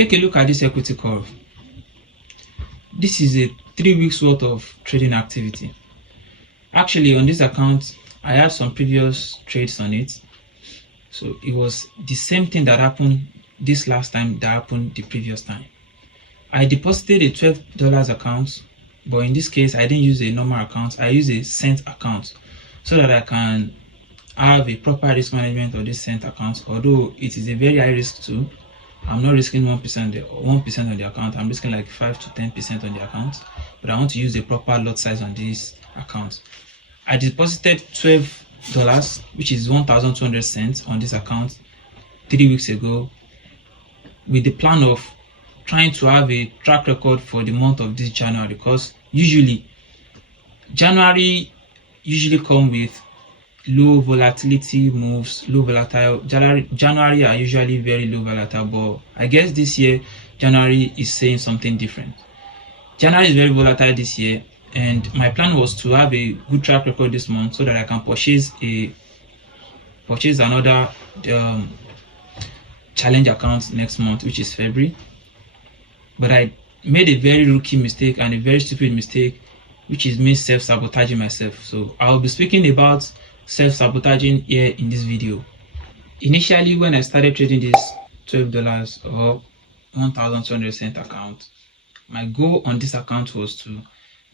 take a look at this equity curve. This is a 3 weeks worth of trading activity. Actually, on this account, I had some previous trades on it. So it was the same thing that happened this last time that happened the previous time. I deposited a $12 account, but in this case, I didn't use a normal account. I used a cent account so that I can have a proper risk management of this cent account. Although it is a very high risk too, I'm not risking 1% on the account. I'm risking like 5 to 10% on the account, but I want to use a proper lot size on this account. I deposited $12, which is 1,200 cents on this account 3 weeks ago, with the plan of trying to have a track record for the month of this January, because January usually come with low volatility moves, low volatile. January are usually very low volatile, but I guess this year January is saying something different. January is very volatile this year, and my plan was to have a good track record this month so that I can purchase another challenge account next month, which is February. But I made a very rookie mistake and a very stupid mistake, which is me self-sabotaging myself. So I'll be speaking about self-sabotaging here in this video. Initially, when I started trading this $12 or 1,200 cent account, my goal on this account was to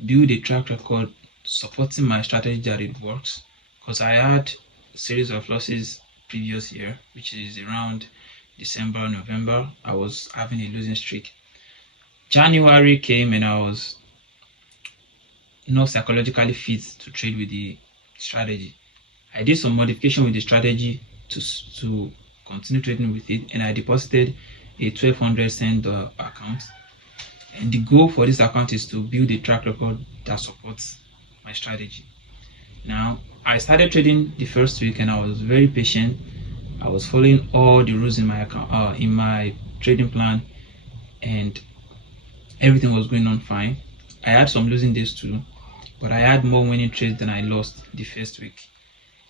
build a track record supporting my strategy that it works, because I had a series of losses previous year, which is around December, November. I was having a losing streak. January came and I was not psychologically fit to trade with the strategy. I did some modification with the strategy to continue trading with it, and I deposited a 1,200 cent account. And the goal for this account is to build a track record that supports my strategy. Now, I started trading the first week and I was very patient. I was following all the rules in my account, in my trading plan, and everything was going on fine. I had some losing days too, but I had more winning trades than I lost the first week.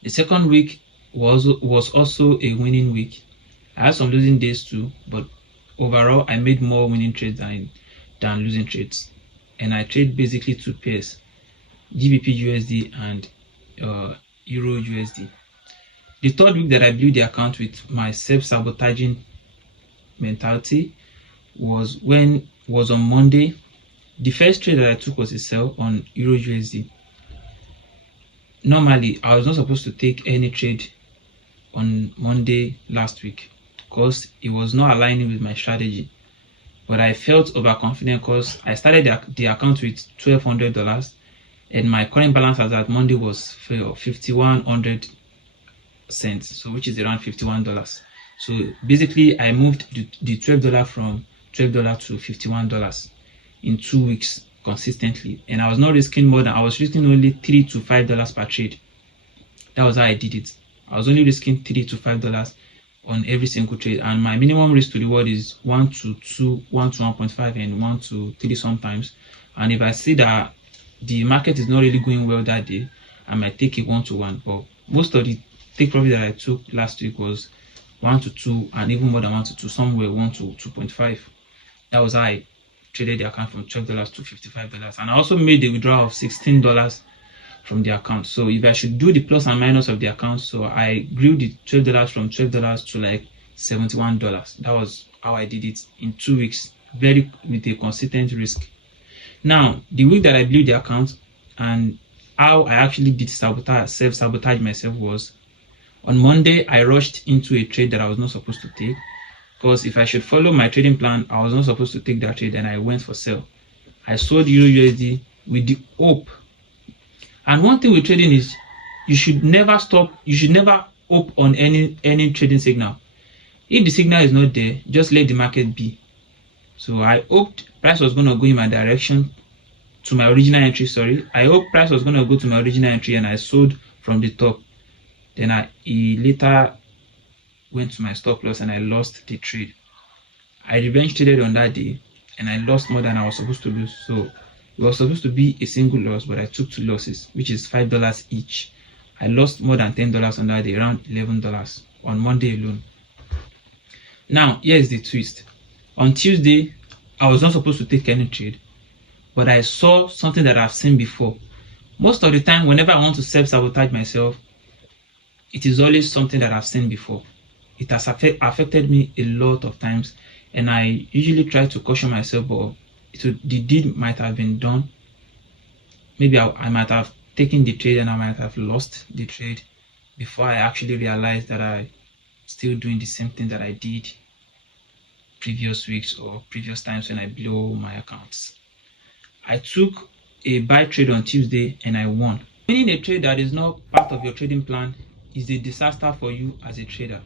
The second week was also a winning week. I had some losing days too, but overall I made more winning trades than losing trades. And I trade basically two pairs, GBP USD and Euro USD. The third week that I built the account with my self-sabotaging mentality was on Monday. The first trade that I took was a sell on Euro USD. Normally, I was not supposed to take any trade on Monday last week because it was not aligning with my strategy. But I felt overconfident because I started the account with $1,200, and my current balance as at Monday was 5,100 cents, so which is around $51. So basically, I moved the $12 from $12 to $51 in 2 weeks consistently, and I was not risking more than I was risking only $3 to $5 per trade. That was how I did it. I was only risking $3 to $5 on every single trade, and my minimum risk to reward is 1 to 2, 1 to 1.5, and 1 to 3 sometimes. And if I see that the market is not really going well that day, I might take it 1 to 1. But most of the take profit that I took last week was 1 to 2, and even more than 1 to 2, somewhere 1 to 2.5. That was how I traded the account from $12 to $55, and I also made the withdrawal of $16 from the account. So if I should do the plus and minus of the account, so I grew the $12 from $12 to like $71. That was how I did it in 2 weeks, with a consistent risk. Now, the week that I blew the account and how I actually did self-sabotage myself was on Monday. I rushed into a trade that I was not supposed to take, because if I should follow my trading plan, I was not supposed to take that trade, and I went for sell. I sold Euro USD with the hope. And one thing with trading is you should never hope on any trading signal. If the signal is not there, just let the market be. So I hoped price was going to go in my direction to my original entry. I hope price was going to go to my original entry, and I sold from the top. Then he later went to my stop loss and I lost the trade. I revenge traded on that day and I lost more than I was supposed to lose. So it was supposed to be a single loss, but I took 2 losses, which is $5 each. I lost more than $10 on that day, around $11 on Monday alone. Now, here's the twist. On Tuesday, I was not supposed to take any trade, but I saw something that I've seen before. Most of the time, whenever I want to self-sabotage myself, it is always something that I've seen before. It has affected me a lot of times, and I usually try to caution myself, but the deed might have been done. Maybe I might have taken the trade and I might have lost the trade before I actually realized that I still doing the same thing that I did previous weeks or previous times when I blow my accounts. I took a buy trade on Tuesday and I won. Winning a trade that is not part of your trading plan is a disaster for you as a trader.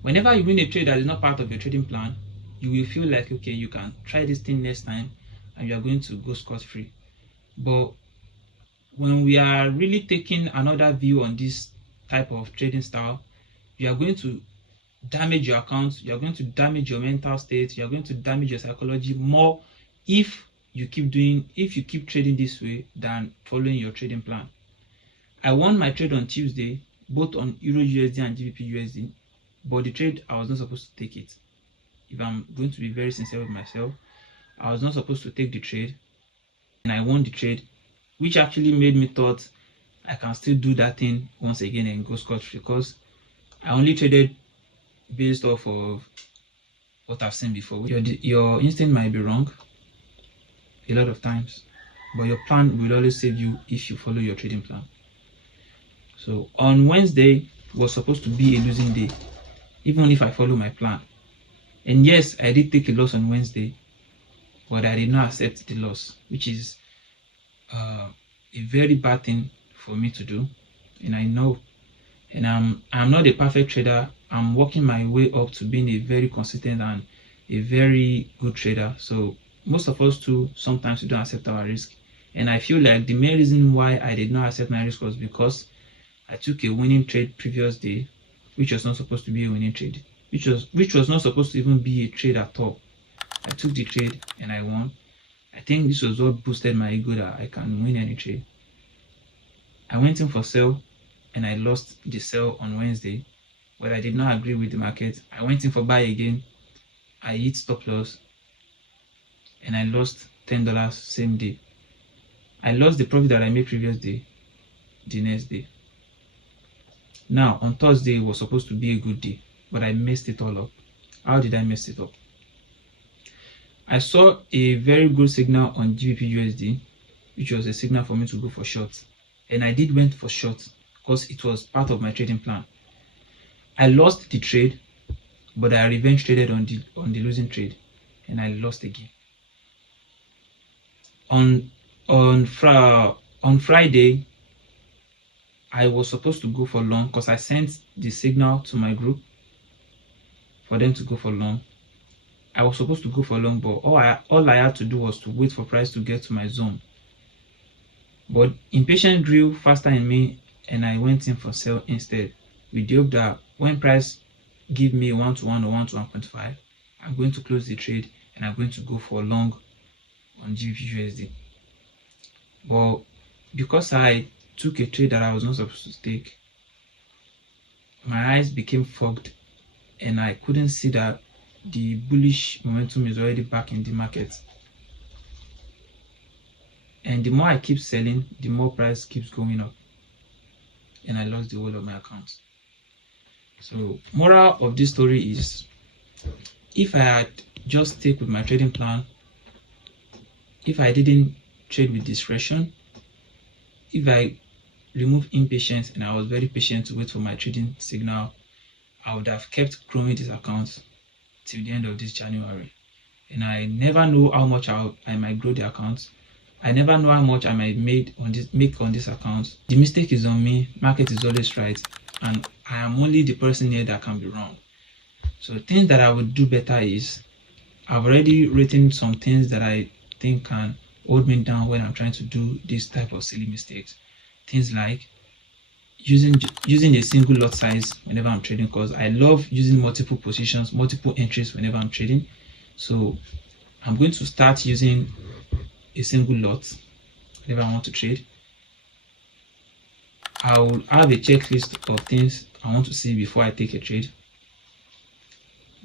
Whenever you win a trade that is not part of your trading plan, you will feel like, okay, you can try this thing next time and you are going to go scot-free. But when we are really taking another view on this type of trading style, you are going to damage your account, you are going to damage your mental state, you are going to damage your psychology more if you keep trading this way than following your trading plan. I won my trade on Tuesday, both on Euro USD and GBP USD, but the trade I was not supposed to take it. If I'm going to be very sincere with myself, I was not supposed to take the trade, and I won the trade, which actually made me thought I can still do that thing once again and go scot-free, because I only traded based off of what I've seen before. Your instinct might be wrong a lot of times, but your plan will always save you if you follow your trading plan. So on Wednesday was supposed to be a losing day, even if I follow my plan. And yes, I did take a loss on Wednesday, but I did not accept the loss, which is a very bad thing for me to do, and I know. And I'm not a perfect trader. I'm working my way up to being a very consistent and a very good trader. So most of us too, sometimes we don't accept our risk. And I feel like the main reason why I did not accept my risk was because I took a winning trade previous day, which was not supposed to be a winning trade, which was not supposed to even be a trade at all. I took the trade and I won. I think this was what boosted my ego that I can win any trade. I went in for sell and I lost the sell on Wednesday, but I did not agree with the market. I went in for buy again. I hit stop loss and I lost $10 same day. I lost the profit that I made previous day the next day. Now on Thursday was supposed to be a good day, but I messed it all up. How did I mess it up? I saw a very good signal on GBP USD, which was a signal for me to go for short, and I did went for short because it was part of my trading plan. I lost the trade, but I revenge traded on the losing trade, and I lost again. On Friday, I was supposed to go for long because I sent the signal to my group for them to go for long. I was supposed to go for long, but all I had to do was to wait for price to get to my zone. But impatience grew faster in me, and I went in for sell instead, with the hope that when price give me 1-to-1 or 1-to-1.5, I'm going to close the trade and I'm going to go for long on GBP USD. But because I took a trade that I was not supposed to take, my eyes became fogged and I couldn't see that the bullish momentum is already back in the market. And the more I keep selling, the more price keeps going up, and I lost the whole of my account. So moral of this story is, if I had just stick with my trading plan, if I didn't trade with discretion, if I remove impatience and I was very patient to wait for my trading signal, I would have kept growing this account till the end of this January. And I never know how much I might grow the account. I never know how much I might make on this account. The mistake is on me. Market is always right, and I am only the person here that can be wrong. So the thing that I would do better is, I've already written some things that I think can hold me down when I'm trying to do this type of silly mistakes. Things like using a single lot size whenever I'm trading, because I love using multiple positions, multiple entries whenever I'm trading. So I'm going to start using a single lot whenever I want to trade. I'll have a checklist of things I want to see before I take a trade.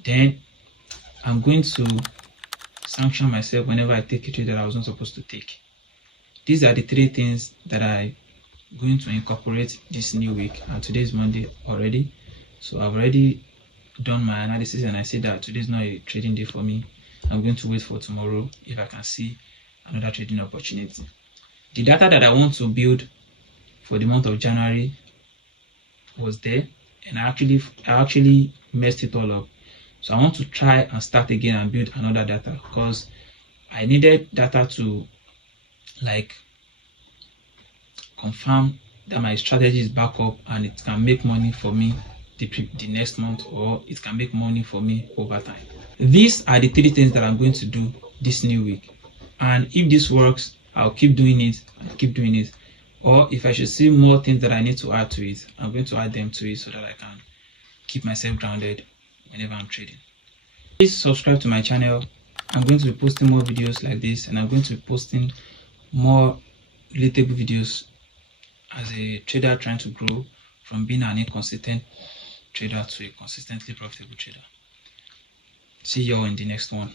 Then I'm going to sanction myself whenever I take a trade that I was not supposed to take. These are the 3 things that I'm going to incorporate this new week, and today is Monday already, so I've already done my analysis and I see that today is not a trading day for me. I'm going to wait for tomorrow if I can see another trading opportunity. The data that I want to build for the month of January was there, and I actually messed it all up. So I want to try and start again and build another data, because I needed data to like confirm that my strategy is back up and it can make money for me the next month, or it can make money for me over time. These are the 3 things that I'm going to do this new week, and if this works, I'll keep doing it and keep doing it. Or if I should see more things that I need to add to it, I'm going to add them to it so that I can keep myself grounded whenever I'm trading. Please subscribe to my channel. I'm going to be posting more videos like this, and I'm going to be posting more relatable videos as a trader trying to grow from being an inconsistent trader to a consistently profitable trader. See you all in the next one.